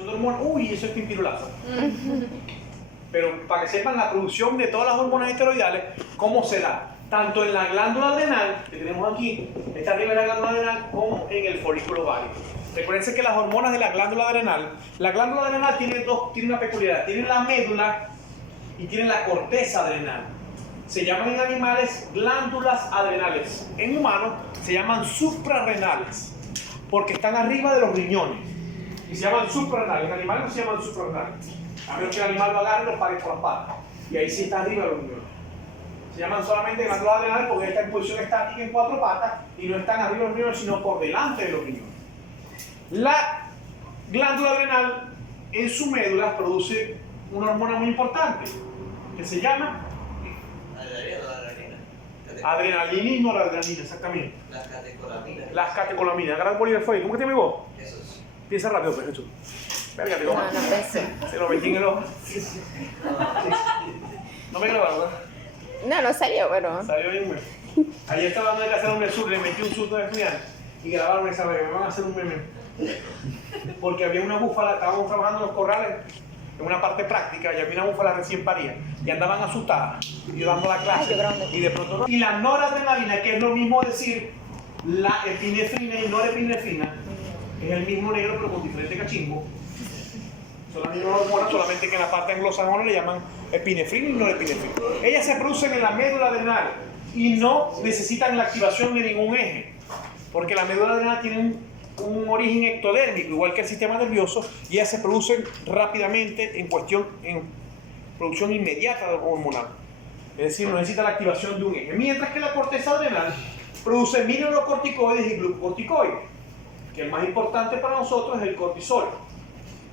Producción de hormonas, uy, eso es pimpirulazo. Pero para que sepan la producción de todas las hormonas esteroidales, cómo se da, tanto en la glándula adrenal, que tenemos aquí, está arriba de la glándula adrenal, como en el folículo ovárico. Recuerden que las hormonas de la glándula adrenal tiene una peculiaridad, tiene la médula y tiene la corteza adrenal. Se llaman en animales glándulas adrenales, en humanos se llaman suprarrenales, porque están arriba de los riñones, y se llaman suprarrenales. En animales no se llaman suprarrenales, a menos que el animal lo agarre y lo pare por las patas, y ahí sí está arriba de los riñones. Se llaman solamente glándulas adrenales porque están en posición estática en 4 patas y no están arriba de los riñones, sino por delante de los riñones. La glándula adrenal en su médula produce una hormona muy importante que se llama adrenalina y noradrenalina, exactamente. Las catecolaminas. Las catecolaminas. Gran Bolívar fue. ¿Cómo que te llamas vos? Jesús. Piensa rápido, pues, Jesús. Verga, te No, comas. no pensé. Se lo metí en el ojo. No me grabaron, ¿verdad? No, no salió, pero... Salió bien, güey. Ayer estaba dando de hacer un sur, le metí un susto de estudiante y grabaron esa vez. Me van a hacer un meme. Porque había una búfala, estábamos trabajando en los corrales en una parte práctica y había una búfala recién parida y andaban asustadas y yo dando la clase y de pronto y la noradrenalina, que es lo mismo decir la epinefrina y norepinefrina, es el mismo negro pero con diferente cachimbo, son las mismas hormonas, solamente que en la parte anglosajona le llaman epinefrina y norepinefrina. Ellas se producen en la médula adrenal y no necesitan la activación de ningún eje, porque la médula adrenal tiene un origen ectodérmico, igual que el sistema nervioso, y ellas se producen rápidamente en producción inmediata de hormonal. Es decir, no necesita la activación de un eje. Mientras que la corteza adrenal produce mineralocorticoides y glucocorticoides, que el más importante para nosotros es el cortisol.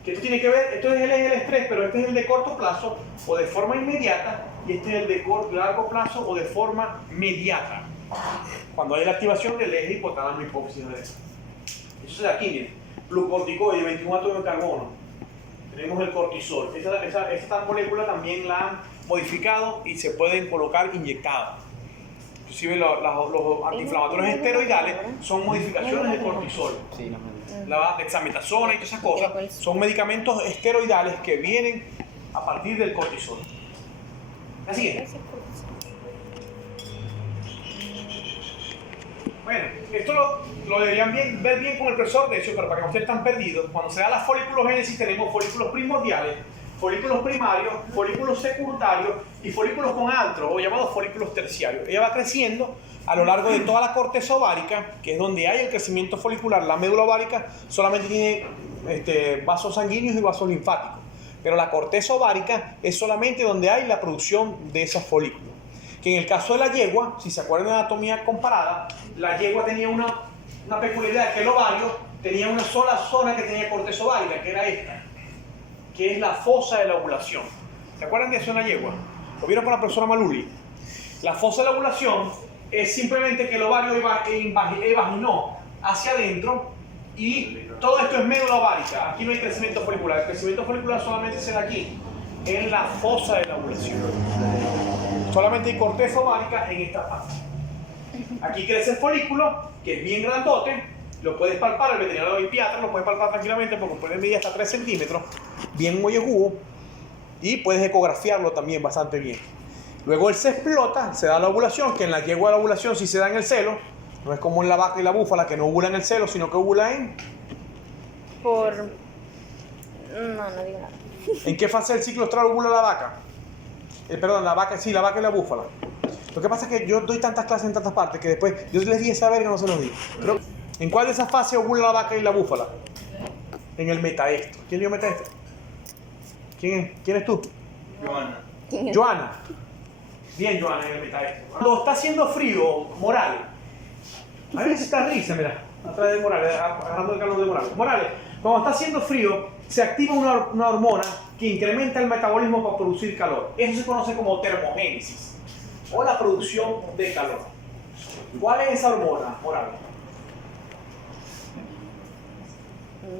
Que esto tiene que ver, esto es el eje del estrés, pero este es el de corto plazo o de forma inmediata, y este es el de largo plazo o de forma mediata. Cuando hay la activación del eje hipotálamo hipófisis adrenal. Eso se da aquí, miren. Glucocorticoide, 21 átomos de carbono. Tenemos el cortisol. Esta molécula también la han modificado y se pueden colocar inyectados. Inclusive los antiinflamatorios esteroidales son modificaciones de cortisol. Sí, La dexametasona y todas esas cosas son medicamentos esteroidales que vienen a partir del cortisol. La siguiente. Bueno, esto lo deberían ver bien con el profesor, de hecho, pero para que no estén tan perdidos, cuando se da la foliculogénesis tenemos folículos primordiales, folículos primarios, folículos secundarios y folículos con antro, o llamados folículos terciarios. Ella va creciendo a lo largo de toda la corteza ovárica, que es donde hay el crecimiento folicular. La médula ovárica solamente tiene vasos sanguíneos y vasos linfáticos, pero la corteza ovárica es solamente donde hay la producción de esos folículos. Que en el caso de la yegua, si se acuerdan de anatomía comparada, la yegua tenía una peculiaridad, que el ovario tenía una sola zona que tenía corteza ovárica, que era esta, que es la fosa de la ovulación. ¿Se acuerdan de eso en la yegua? ¿Lo vieron con la profesora Maluli? La fosa de la ovulación es simplemente que el ovario evaginó hacia adentro y todo esto es médula ovárica. Aquí no hay crecimiento folicular. El crecimiento folicular solamente se da aquí, en la fosa de la ovulación. Solamente hay corteza ovárica en esta parte. Aquí crece el folículo, que es bien grandote, lo puedes palpar, el veterinario olimpiatra lo puede palpar tranquilamente porque puede medir hasta 3 centímetros, bien mollejudo, y puedes ecografiarlo también bastante bien. Luego él se explota, se da la ovulación, que en la yegua la ovulación sí se da en el celo, no es como en la vaca y la búfala que no ovula en el celo, sino que ovula en... Por... No digo nada. ¿En qué fase del ciclo estral ovula la vaca? Perdón, la vaca y la búfala. Lo que pasa es que yo doy tantas clases en tantas partes que después yo les di esa verga y no se los di. Pero, ¿en cuál de esas fases ovula la vaca y la búfala? En el metaestro. ¿Quién dio metaestro? ¿Quién es tú? Joana. Joana. Bien, Joana, en el metaestro. Cuando está haciendo frío, Morales. A ver si está risa, mira. Atrás de Morales, agarrando el calor de Morales. Morales, cuando está haciendo frío, se activa una hormona que incrementa el metabolismo para producir calor. Eso se conoce como termogénesis, o la producción de calor. ¿Cuál es esa hormona, Morales?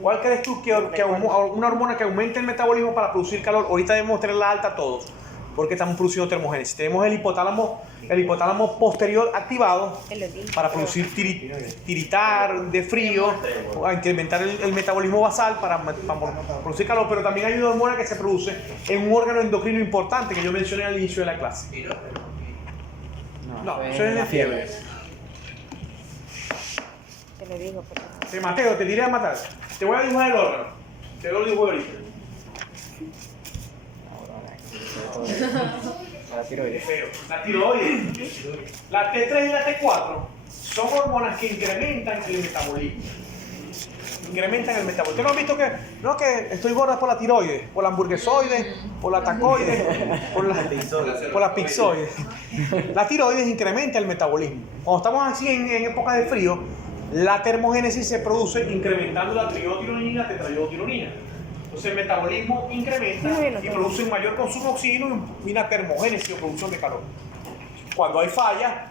¿Cuál crees tú que una hormona que aumente el metabolismo para producir calor? Ahorita debemos tenerla alta todos. porque estamos produciendo termogénesis. Tenemos el hipotálamo posterior activado para producir tiritar de frío, a incrementar el metabolismo basal para producir calor, pero también hay una hormona que se produce en un órgano endocrino importante que yo mencioné al inicio de la clase. No, eso es la fiebre. Te lo digo, pero... Mateo, te tiré a matar. Te voy a dibujar el órgano. Te lo dibujo ahorita. La tiroides. La tiroides. La T3 y la T4 son hormonas que incrementan el metabolismo. Incrementan el metabolismo. ¿Ustedes no han visto que no que estoy gorda por la tiroides, por la hamburguesoide, por la tacoide, por la pixoide? La tiroides incrementa el metabolismo. Cuando estamos así en época de frío, la termogénesis se produce incrementando la triotironina y la tetraiotironina. Entonces el metabolismo incrementa y produce un mayor consumo de oxígeno y una termogénesis o producción de calor. Cuando hay falla,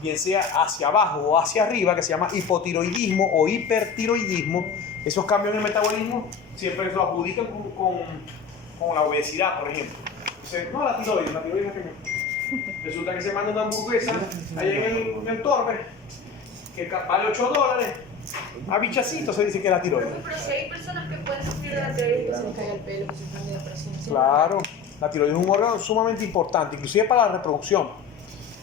bien sea hacia abajo o hacia arriba, que se llama hipotiroidismo o hipertiroidismo, esos cambios en el metabolismo siempre lo adjudican con la obesidad, por ejemplo. Entonces, no, la tiroides es la que resulta que se manda una hamburguesa allá en el Torbe, que vale $8, a bichacito se dice que es la tiroides. Pero si hay personas que pueden sufrir de la tiroides, que se les caiga el pelo, que se enfermen de depresión. Claro, la tiroides es un órgano sumamente importante, inclusive para la reproducción.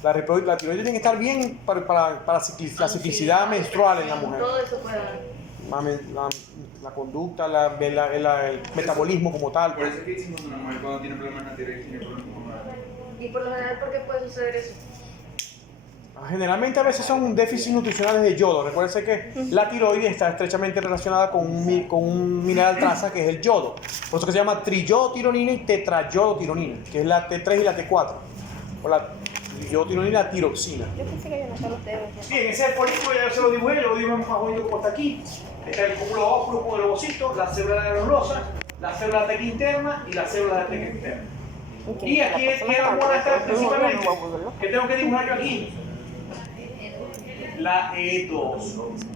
La tiroides tiene que estar bien para la ciclicidad menstrual en la mujer. Todo eso puede dar. La conducta, el metabolismo como tal. Por eso es que decimos una mujer cuando tiene problemas en la tiroides tiene problemas hormonales. Y por lo general, ¿por qué puede suceder eso? Generalmente a veces son déficits nutricionales de yodo. Recuérdense que la tiroides está estrechamente relacionada con un mineral traza que es el yodo. Por eso que se llama triyodotironina y tetrayodotironina, que es la T3 y la T4. O la triyodotironina y la tiroxina. Yo pensé que yo no estaba ustedes. Bien, ese es el folículo, ya se lo dibujé, yo lo dibujé más bonito como está aquí. Está el cúmulo óvulo con el ovocito, la célula de glosa, la célula teca interna y la célula de teca externa. Y aquí, ¿qué hormona está principalmente? ¿Qué tengo que dibujar yo aquí? La E2,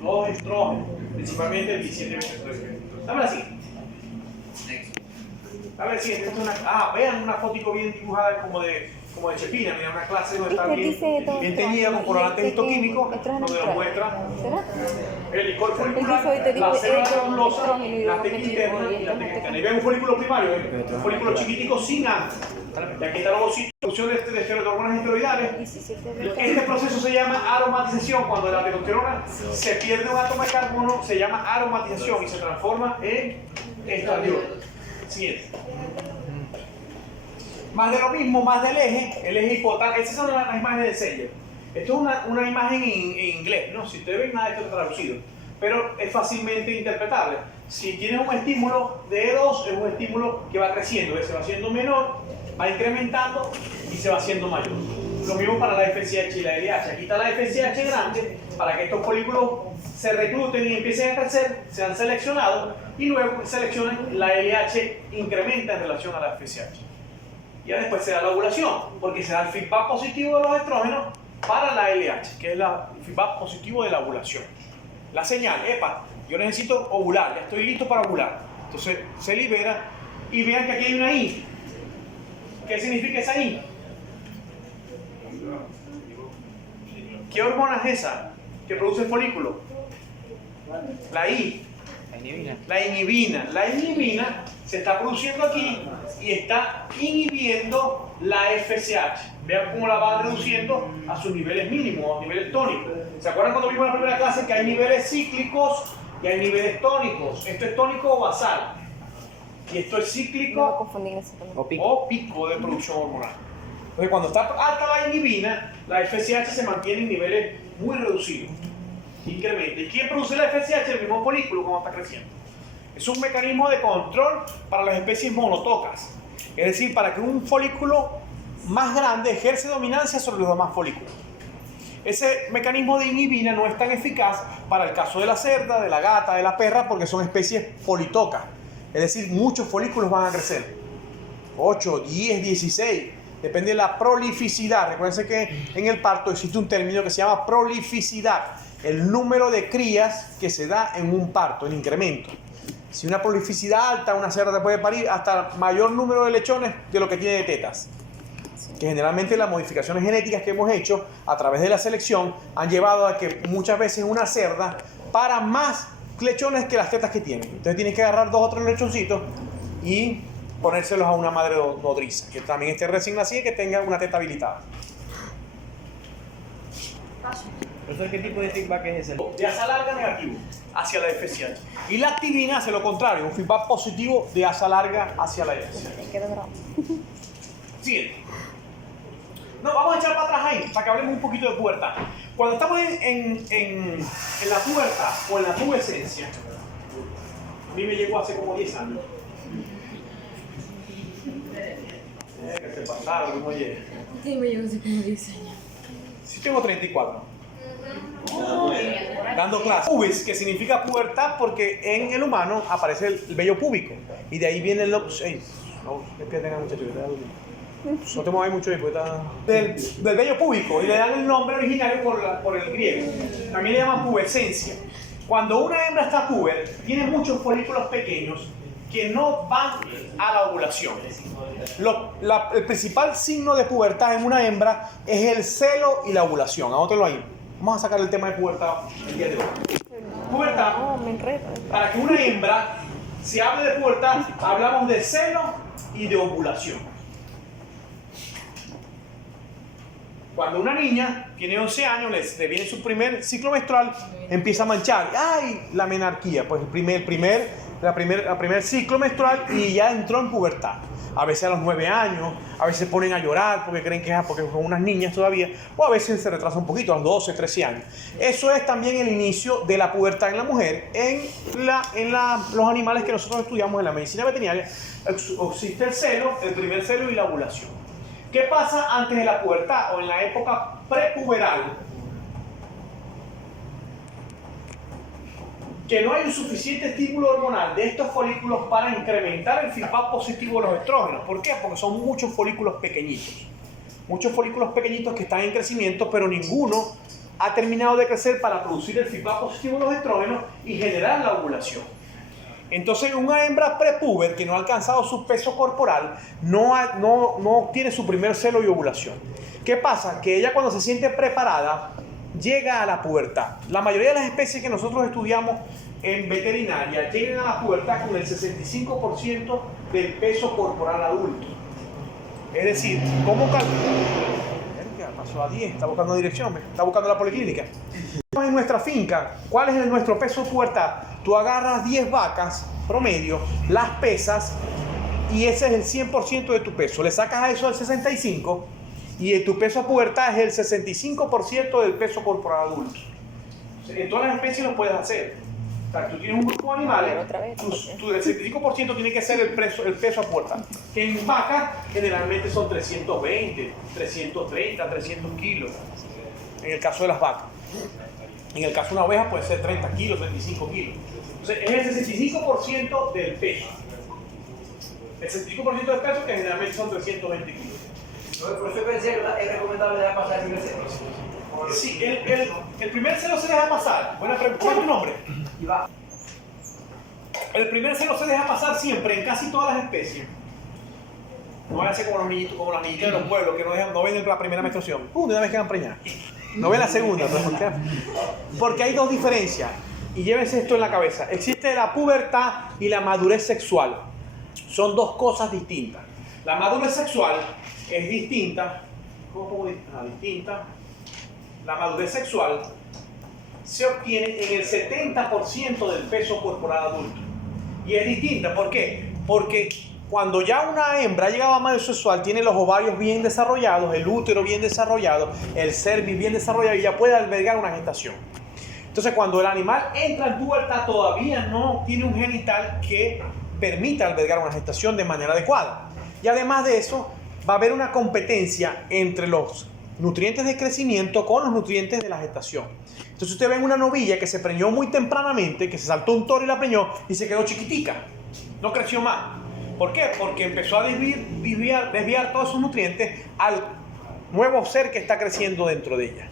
los estrógenos, principalmente el 17-23. Dame así. Dame así, esta es vean una fotico bien dibujada como de Chepina, mira, una clase donde está bien teñida con colorantes histoquímicos, donde nos muestra el licor folicular, la célula granulosa, la teca interna y la teca externa. Y ven un folículo primario, un folículo chiquitico sin nada. Y aquí está la producción de hormonas esteroidales. Este proceso se llama aromatización. Cuando la testosterona se pierde un átomo de carbono, se llama aromatización y se transforma en estradiol. Siguiente. Más de lo mismo, más del eje, el eje hipotálamo. Esas son las imágenes de Sanger. Esto es una imagen en inglés, ¿no? Si ustedes ven nada de esto es traducido, pero es fácilmente interpretable. Si tienes un estímulo de E2, es un estímulo que va creciendo, que se va haciendo menor, va incrementando y se va haciendo mayor. Lo mismo para la FSH y la LH. Aquí está la FSH grande para que estos folículos se recluten y empiecen a crecer, sean seleccionados y luego que seleccionen, la LH incrementa en relación a la FSH. Y ya después se da la ovulación, porque se da el feedback positivo de los estrógenos para la LH, que es el feedback positivo de la ovulación. La señal, yo necesito ovular, ya estoy listo para ovular. Entonces se libera y vean que aquí hay una I. ¿Qué significa esa I? ¿Qué hormona es esa que produce el folículo? La I. La inhibina. La inhibina se está produciendo aquí y está inhibiendo la FSH. Vean cómo la va reduciendo a sus niveles mínimos, a niveles tónicos. ¿Se acuerdan cuando vimos en la primera clase que hay niveles cíclicos y hay niveles tónicos? Esto es tónico o basal. Y esto es cíclico o pico de producción hormonal. Entonces, cuando está alta la inhibina, la FSH se mantiene en niveles muy reducidos. Incrementa. ¿Y quién produce la FSH? El mismo folículo cuando está creciendo. Es un mecanismo de control para las especies monotocas. Es decir, para que un folículo más grande ejerce dominancia sobre los demás folículos. Ese mecanismo de inhibina no es tan eficaz para el caso de la cerda, de la gata, de la perra, porque son especies politocas. Es decir, muchos folículos van a crecer. 8, 10, 16. Depende de la prolificidad. Recuerden que en el parto existe un término que se llama prolificidad. El número de crías que se da en un parto, en incremento. Si una prolificidad alta, una cerda puede parir hasta mayor número de lechones de lo que tiene de tetas. que generalmente las modificaciones genéticas que hemos hecho a través de la selección han llevado a que muchas veces una cerda para más lechones que las tetas que tiene. Entonces tienes que agarrar 2 o 3 lechoncitos y ponérselos a una madre nodriza, que también esté recién nacida y que tenga una teta habilitada. Profesor, ¿qué tipo de feedback es ese? De asa larga negativo hacia la FSH. Y la activina hace lo contrario, un feedback positivo de asa larga hacia la FSH. Quedó bravo. Siguiente. No, vamos a echar para atrás ahí, para que hablemos un poquito de pubertad. Cuando estamos en la pubertad o en la pubescencia, a mí me llegó hace como 10 años. Que se pasaron, oye. Sí, me llegó así como 10 años. Sí, tengo 34. Dando clases. Pubis, que significa pubertad, porque en el humano aparece el vello púbico. Y de ahí viene el... No, es que tengan muchachos. No te muevas mucho ahí, porque está... Del vello púbico. Y le dan el nombre originario por el griego. También le llaman pubescencia. Cuando una hembra está puber, tiene muchos folículos pequeños que no van a la ovulación. El principal signo de pubertad en una hembra es el celo y la ovulación. Anótelo ahí. Vamos a sacar el tema de pubertad el día de hoy. Pubertad, No, me enredo. para que una hembra se hable de pubertad, hablamos de celo y de ovulación. Cuando una niña tiene 11 años, le viene su primer ciclo menstrual, empieza a manchar. ¡Ay! La menarquía, pues el primer ciclo menstrual y ya entró en pubertad. A veces a los 9 años, a veces se ponen a llorar porque creen que es porque son unas niñas todavía, o a veces se retrasa un poquito, a los 12, 13 años. Eso es también el inicio de la pubertad en la mujer. Los animales que nosotros estudiamos en la medicina veterinaria, existe el celo, el primer celo y la ovulación. ¿Qué pasa antes de la pubertad o en la época prepuberal? Que no hay un suficiente estímulo hormonal de estos folículos para incrementar el feedback positivo de los estrógenos. ¿Por qué? Porque son muchos folículos pequeñitos. Muchos folículos pequeñitos que están en crecimiento, pero ninguno ha terminado de crecer para producir el feedback positivo de los estrógenos y generar la ovulación. Entonces, una hembra prepuber que no ha alcanzado su peso corporal no obtiene su primer celo y ovulación. ¿Qué pasa? Que ella, cuando se siente preparada, llega a la pubertad. La mayoría de las especies que nosotros estudiamos en veterinaria llegan a la pubertad con el 65% del peso corporal adulto. Es decir, ¿cómo calcular? Pasó a 10, está buscando dirección, está buscando la policlínica. En nuestra finca, ¿cuál es nuestro peso pubertad? Tú agarras 10 vacas promedio, las pesas y ese es el 100% de tu peso. Le sacas a eso el 65% y tu peso a pubertad es el 65% del peso corporal adulto. En todas las especies lo puedes hacer. O sea, tú tienes un grupo de animales, el 65% tiene que ser el peso a pubertad. Que en vacas generalmente son 320, 330, 300 kilos. En el caso de las vacas. En el caso de una oveja puede ser 30 kilos, 35 kilos. Entonces es el 65% del peso. El 65% del peso que generalmente son 320 kilos. Por eso pensé que es recomendable dejar pasar el primer celo. Sí, el primer celo se deja pasar. Buena pregunta. ¿Cuál es tu nombre? Iván. El primer celo se deja pasar siempre en casi todas las especies. No vaya a ser como los niñitos, como las niñitas de los pueblos que no ven la primera menstruación. De una vez quedan preñadas. No ven la segunda. Porque hay dos diferencias. Y llévense esto en la cabeza. Existe la pubertad y la madurez sexual. Son dos cosas distintas. La madurez sexual es distinta. ¿Cómo distinta? La madurez sexual se obtiene en el 70% del peso corporal adulto. Y es distinta, ¿por qué? Porque cuando ya una hembra ha llegado a madurez sexual, tiene los ovarios bien desarrollados, el útero bien desarrollado, el cervix bien desarrollado y ya puede albergar una gestación. Entonces, cuando el animal entra en pubertad, todavía no tiene un genital que permita albergar una gestación de manera adecuada. Y además de eso, va a haber una competencia entre los nutrientes de crecimiento con los nutrientes de la gestación. Entonces usted ve una novilla que se preñó muy tempranamente, que se saltó un toro y la preñó y se quedó chiquitica, no creció más. ¿Por qué? Porque empezó a desviar todos esos nutrientes al nuevo ser que está creciendo dentro de ella.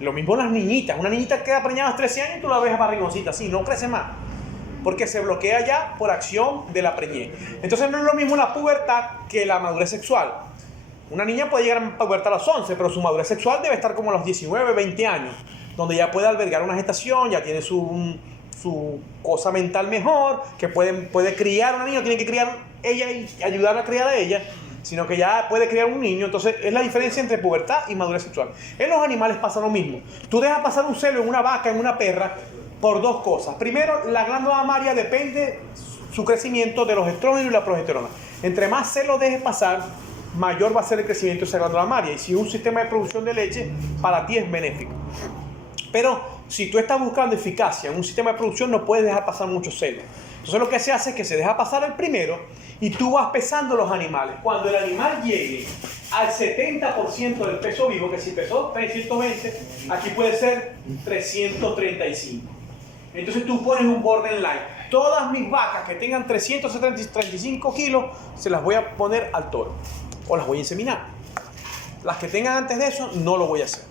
Lo mismo las niñitas, una niñita queda preñada a los 13 años y tú la ves barrigoncita así, no crece más, porque se bloquea ya por acción de la preñez. Entonces no es lo mismo la pubertad que la madurez sexual. Una niña puede llegar a pubertad a los 11, pero su madurez sexual debe estar como a los 19, 20 años, donde ya puede albergar una gestación, ya tiene su cosa mental mejor, que puede criar a una niña, no tiene que criar ella y ayudarla a criar a ella, sino que ya puede criar un niño. Entonces es la diferencia entre pubertad y madurez sexual. En los animales pasa lo mismo. Tú dejas pasar un celo en una vaca, en una perra, por dos cosas. Primero, la glándula mamaria depende su crecimiento de los estrógenos y la progesterona. Entre más celo dejes pasar, mayor va a ser el crecimiento de esa glándula mamaria. Y si es un sistema de producción de leche, para ti es benéfico. Pero si tú estás buscando eficacia en un sistema de producción, no puedes dejar pasar mucho celo. Entonces lo que se hace es que se deja pasar el primero y tú vas pesando los animales. Cuando el animal llegue al 70% del peso vivo, que si pesó 320, aquí puede ser 335. Entonces tú pones un borderline. Todas mis vacas que tengan 335 kilos, se las voy a poner al toro. O las voy a inseminar. Las que tengan antes de eso, no lo voy a hacer.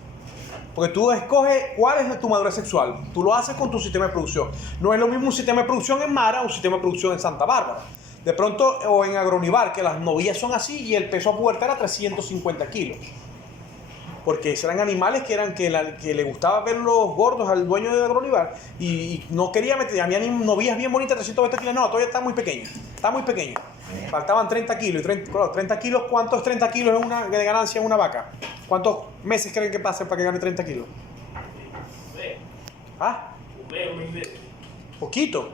Porque tú escoges cuál es tu madurez sexual. Tú lo haces con tu sistema de producción. No es lo mismo un sistema de producción en Mara o un sistema de producción en Santa Bárbara. De pronto, o en Agronivar, que las novillas son así y el peso a pubertad era 350 kilos. Porque eran animales que le gustaba ver los gordos al dueño de Agronivar y no quería meter. Había novillas bien bonitas, 320 kilos. No, todavía está muy pequeña. Está muy pequeña. Faltaban 30 kilos. 30 kilos, ¿cuánto es 30 kilos de ganancia en una vaca? ¿Cuántos meses creen que pasen para que gane 30 kilos? ¿Ah? Poquito.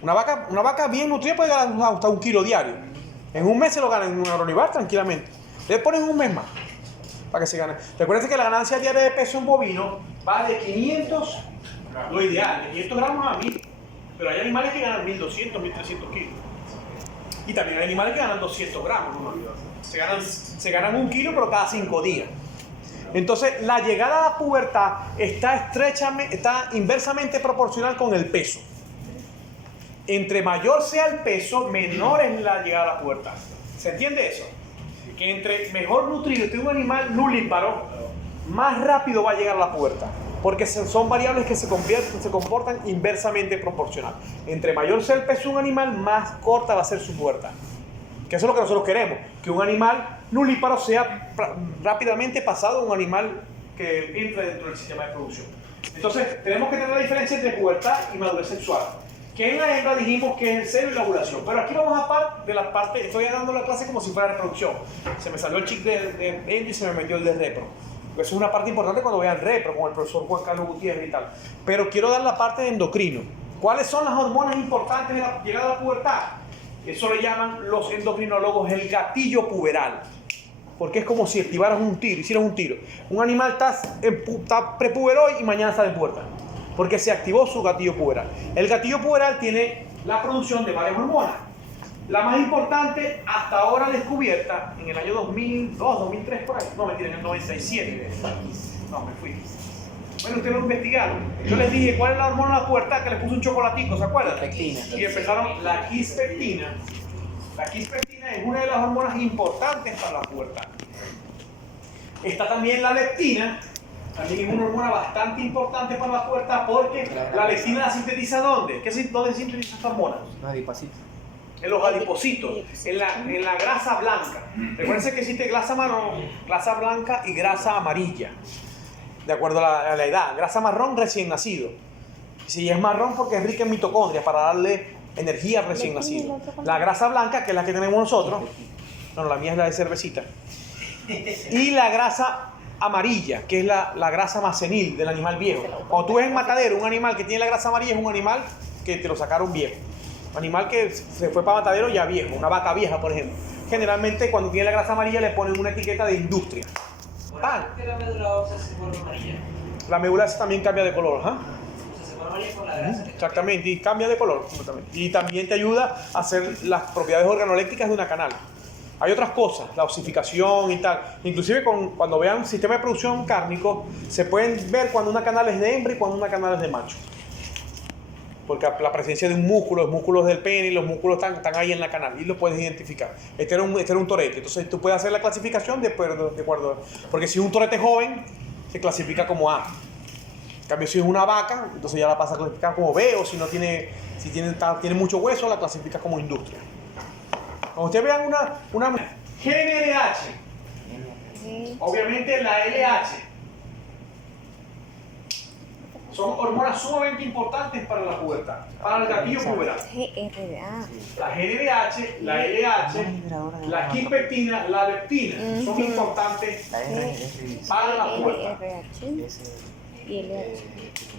Una vaca bien nutrida puede ganar hasta 1 kilo diario. En un mes se lo ganan en un Agronivar tranquilamente. Le ponen un mes más para que se gane. Recuerden que la ganancia diaria de peso en bovino va de 500, lo ideal, de 500 gramos a 1000. Pero hay animales que ganan 1200, 1300 kilos. Y también hay animales que ganan 200 gramos. ¿No? Se ganan 1 kilo, pero cada 5 días. Entonces, la llegada a la pubertad está inversamente proporcional con el peso. Entre mayor sea el peso, menor es la llegada a la pubertad. ¿Se entiende eso? Que entre mejor nutrido esté un animal nulíparo, más rápido va a llegar a la pubertad. Porque son variables que se comportan inversamente proporcional. Entre mayor sea el peso de un animal, más corta va a ser su pubertad. Que eso es lo que nosotros queremos. Que un animal nulíparo sea rápidamente pasado a un animal que entre dentro del sistema de producción. Entonces, tenemos que tener la diferencia entre pubertad y madurez sexual. Que en la hembra dijimos que es el celo y la ovulación. Pero aquí vamos a par de las partes. Estoy dando la clase como si fuera reproducción. Se me salió el chip de endo y se me metió el de repro. Eso es una parte importante cuando vean repro, con el profesor Juan Carlos Gutiérrez y tal. Pero quiero dar la parte de endocrino. ¿Cuáles son las hormonas importantes de la llegada a la pubertad? Eso le llaman los endocrinólogos el gatillo puberal. Porque es como si activaras un tiro, hicieras un tiro. Un animal está prepuber hoy y mañana está en pubertad. Porque se activó su gatillo puberal. El gatillo puberal tiene la producción de varias hormonas. La más importante hasta ahora descubierta en el año 2002, 2003 por ahí. No, mentira, en el 97. No, me fui. Bueno, ustedes lo investigaron. Yo les dije, ¿cuál es la hormona de la pubertad? Que les puse un chocolatico, ¿se acuerdan? Pectina. Y empezaron la quispectina. La quispectina es una de las hormonas importantes para la pubertad. Está también la leptina. También es una hormona bastante importante para la pubertad porque la leptina la sintetiza ¿dónde? ¿Dónde se sintetiza esta hormona? En los adipocitos, en la grasa blanca. Recuerden que existe grasa marrón, grasa blanca y grasa amarilla. De acuerdo a la edad. Grasa marrón recién nacido. Si es marrón porque es rica en mitocondrias para darle energía al recién nacido. La grasa blanca, que es la que tenemos nosotros. No, la mía es la de cervecita. Y la grasa amarilla, que es la grasa más senil del animal viejo. Cuando tú ves en matadero un animal que tiene la grasa amarilla, es un animal que te lo sacaron viejo. Un animal que se fue para matadero ya viejo, una vaca vieja, por ejemplo. Generalmente cuando tiene la grasa amarilla le ponen una etiqueta de industria. ¿Por qué la médula ósea se vuelve amarilla? La médula ósea también cambia de color, ¿ah? O sea, se vuelve amarilla por la grasa. exactamente, y cambia de color. Y también te ayuda a hacer las propiedades organolépticas de una canal. Hay otras cosas, la osificación y tal. Inclusive cuando vean un sistema de producción cárnico, se pueden ver cuando una canal es de hembra y cuando una canal es de macho. Porque la presencia de un músculo, los músculos del pene y los músculos están ahí en la canal y lo puedes identificar. Este era un torete. Entonces tú puedes hacer la clasificación de acuerdo. Porque si es un torete joven, se clasifica como A. En cambio, si es una vaca, entonces ya la pasa a clasificar como B, o si tiene mucho hueso, la clasifica como industria. Cuando ustedes vean una GNRH, Obviamente la LH. Son hormonas sumamente importantes para la pubertad, para el gatillo puberal. GRA. La GnRH, la LH, la quipectina, la leptina son importantes para la pubertad. Y LH.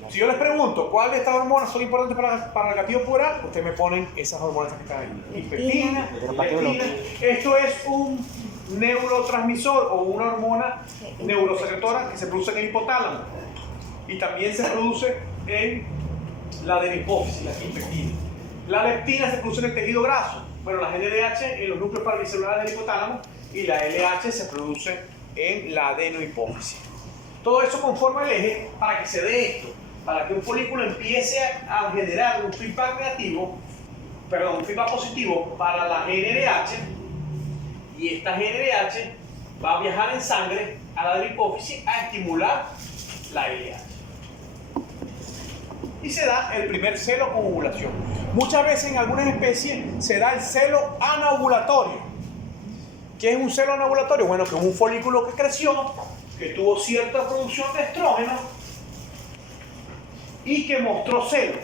Si yo les pregunto cuáles de estas hormonas son importantes para el gatillo puberal, ustedes me ponen esas hormonas que están ahí. Quipectina, leptina. Esto es un neurotransmisor o una hormona neurosecretora que se produce en el hipotálamo. Y también se produce en la adenohipófisis, la quipectina. La leptina se produce en el tejido graso. Bueno, la GnRH en los núcleos paracelulares del hipotálamo y la LH se produce en la adenohipófisis. Todo eso conforma el eje para que se dé esto, para que un folículo empiece a generar un feedback negativo, perdón, un feedback positivo para la GnRH, y esta GnRH va a viajar en sangre a la adenohipófisis a estimular la LH. Y se da el primer celo con ovulación. Muchas veces en algunas especies se da el celo anovulatorio. ¿Qué es un celo anovulatorio? Bueno, que es un folículo que creció, que tuvo cierta producción de estrógeno y que mostró celo.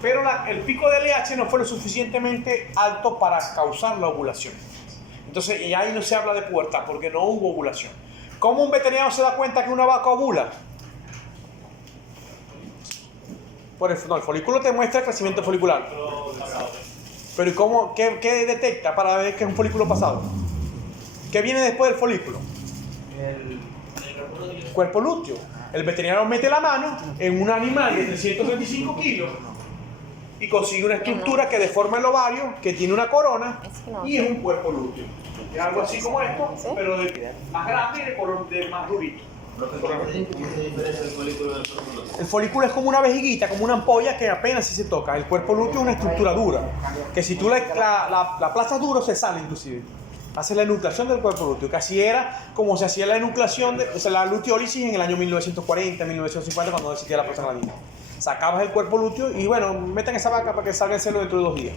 Pero el pico de LH no fue lo suficientemente alto para causar la ovulación. Entonces, y ahí no se habla de pubertad porque no hubo ovulación. ¿Cómo un veterinario se da cuenta que una vaca ovula? El folículo te muestra el crecimiento folicular. Pero ¿y cómo, qué detecta para ver que es un folículo pasado? ¿Qué viene después del folículo? El cuerpo lúteo. El veterinario mete la mano en un animal de 335 kilos y consigue una estructura que deforma el ovario, que tiene una corona y es un cuerpo lúteo. Es algo así como esto, pero más grande y de color más rubito. El folículo es como una vejiguita, como una ampolla que apenas si se toca. El cuerpo lúteo es una estructura dura, que si tú la aplastas duro se sale inclusive. Hace la enucleación del cuerpo lúteo, que así era como se hacía la enucleación, la luteólisis en el año 1940, 1950, cuando existía la prostaglandina. Sacabas el cuerpo lúteo y bueno, metan esa vaca para que salga el celo dentro de 2 días.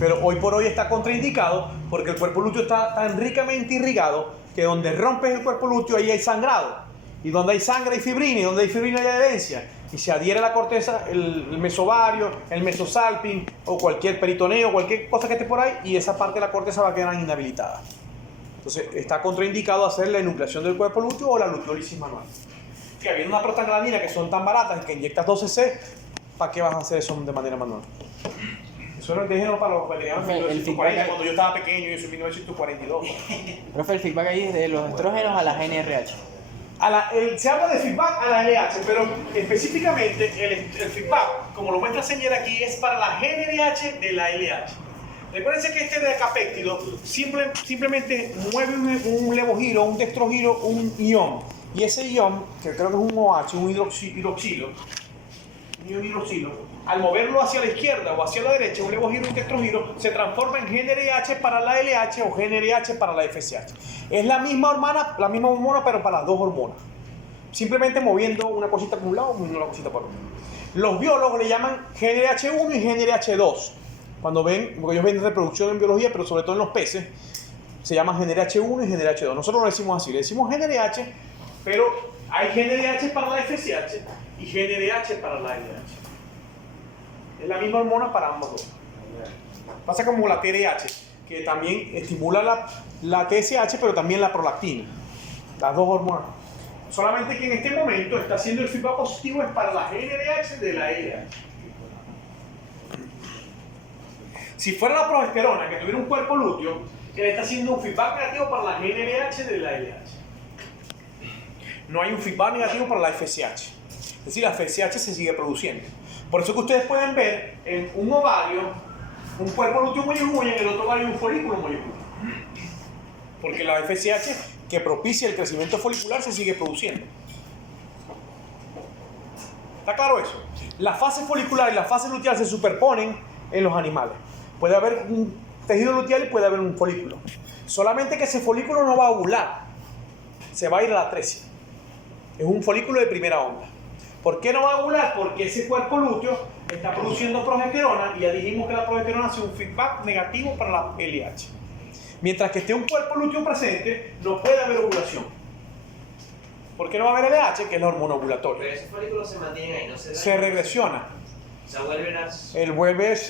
Pero hoy por hoy está contraindicado porque el cuerpo lúteo está tan ricamente irrigado que donde rompes el cuerpo lúteo ahí hay sangrado. Y donde hay sangre hay fibrina, y donde hay fibrina hay adherencia. Y se adhiere a la corteza el mesovario, el mesosalping o cualquier peritoneo, cualquier cosa que esté por ahí, y esa parte de la corteza va a quedar inhabilitada. Entonces está contraindicado hacer la enucleación del cuerpo lúteo o la luteólisis manual. Que habiendo una prostaglandina que son tan baratas que inyectas 12 C, ¿para qué vas a hacer eso de manera manual? Eso era el déjeno para los veterinarios en 1940, cuando yo estaba pequeño, yo soy en 1942. Profe, el feedback ahí es de los estrógenos a la GnRH. Se habla de feedback a la LH, pero específicamente el feedback, como lo muestra señor aquí, es para la GnRH de la LH. Recuérdense que este decapéptido simplemente mueve un levogiro, un dextrogiro, un ion. Y ese ion, que creo que es un OH, un hidroxilo, al moverlo hacia la izquierda o hacia la derecha, un levogiro y un dextrogiro, se transforma en GnRH para la LH o GnRH para la FSH. Es la misma hormona, pero para las dos hormonas. Simplemente moviendo una cosita por un lado y una cosita por otro. Los biólogos le llaman GnRH1 y GnRH2. Cuando ven, porque ellos ven reproducción en biología, pero sobre todo en los peces, se llama GnRH1 y GnRH2. Nosotros lo decimos así, le decimos GnRH, pero hay GnRH para la FSH y GnRH para la LH. Es la misma hormona para ambos dos. Pasa como la TRH, que también estimula la TSH, pero también la prolactina. Las dos hormonas. Solamente que en este momento está haciendo el feedback positivo es para la GnRH de la LH. Si fuera la progesterona, que tuviera un cuerpo lúteo, que está haciendo un feedback negativo para la GnRH de la LH. No hay un feedback negativo para la FSH. Es decir, la FSH se sigue produciendo. Por eso que ustedes pueden ver en un ovario un cuerpo lúteo muy y en el otro ovario un folículo muy. Porque la FSH que propicia el crecimiento folicular se sigue produciendo. ¿Está claro eso? La fase folicular y la fase luteal se superponen en los animales. Puede haber un tejido luteal y puede haber un folículo. Solamente que ese folículo no va a ovular. Se va a ir a la atresia. Es un folículo de primera onda. ¿Por qué no va a ovular? Porque ese cuerpo lúteo está produciendo progesterona y ya dijimos que la progesterona hace un feedback negativo para la LH. Mientras que esté un cuerpo lúteo presente, no puede haber ovulación. ¿Por qué no va a haber LH? Que es la hormona ovulatoria. Pero esos folículos se mantienen ahí, no se dañan. Se regresiona. O sea, vuelven a... Se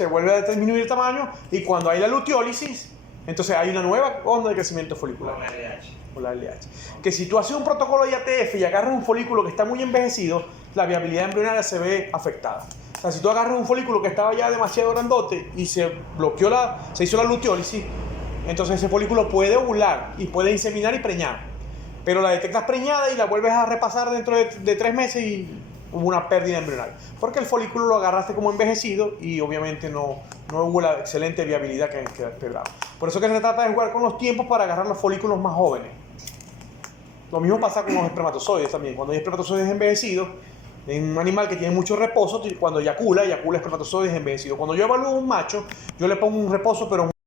vuelve a disminuir el tamaño y cuando hay la luteólisis, entonces hay una nueva onda de crecimiento folicular. Con la LH. O la LH. Que si tú haces un protocolo de IATF y agarras un folículo que está muy envejecido, la viabilidad embrionaria se ve afectada. O sea, si tú agarras un folículo que estaba ya demasiado grandote y se hizo la luteólisis, entonces ese folículo puede ovular y puede inseminar y preñar. Pero la detectas preñada y la vuelves a repasar dentro de 3 meses y hubo una pérdida embrional. Porque el folículo lo agarraste como envejecido y obviamente no hubo la excelente viabilidad que esperaba. Por eso que se trata de jugar con los tiempos para agarrar los folículos más jóvenes. Lo mismo pasa con los espermatozoides también. Cuando hay espermatozoides envejecidos, en un animal que tiene mucho reposo, cuando eyacula espermatozoides envejecidos. Cuando yo evalúo un macho, yo le pongo un reposo, pero